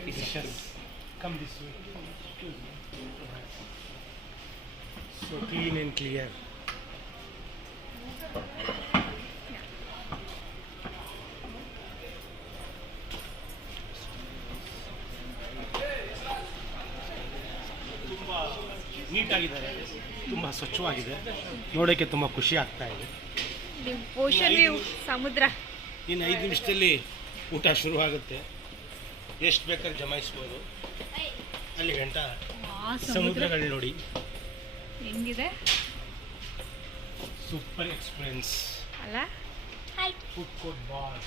Dishes. Come this way. So clean and clear. ತುಂಬ ನೀಟಾಗಿದ್ದಾರೆ, ತುಂಬ ಸ್ವಚ್ಛವಾಗಿದೆ, ನೋಡೋಕ್ಕೆ ತುಂಬ ಖುಷಿ ಆಗ್ತಾ ಇದೆ. ಓಷನ್ ವ್ಯೂ, ಸಮುದ್ರ. ಇನ್ನು 5 ನಿಮಿಷದಲ್ಲಿ ಊಟ ಶುರುವಾಗುತ್ತೆ. ಎಷ್ಟು ಬೇಕಾದ್ರೆ ಜಮಾಯಿಸ್ಬೋದು. ಅಲ್ಲಿ ಗಂಟ ಸಮುದ್ರಗಳು ನೋಡಿ ಹೆಂಗಿದೆ, ಸೂಪರ್ ಎಕ್ಸ್ಪೀರಿಯನ್ಸ್ ಅಲ್ಲ. Food court bar.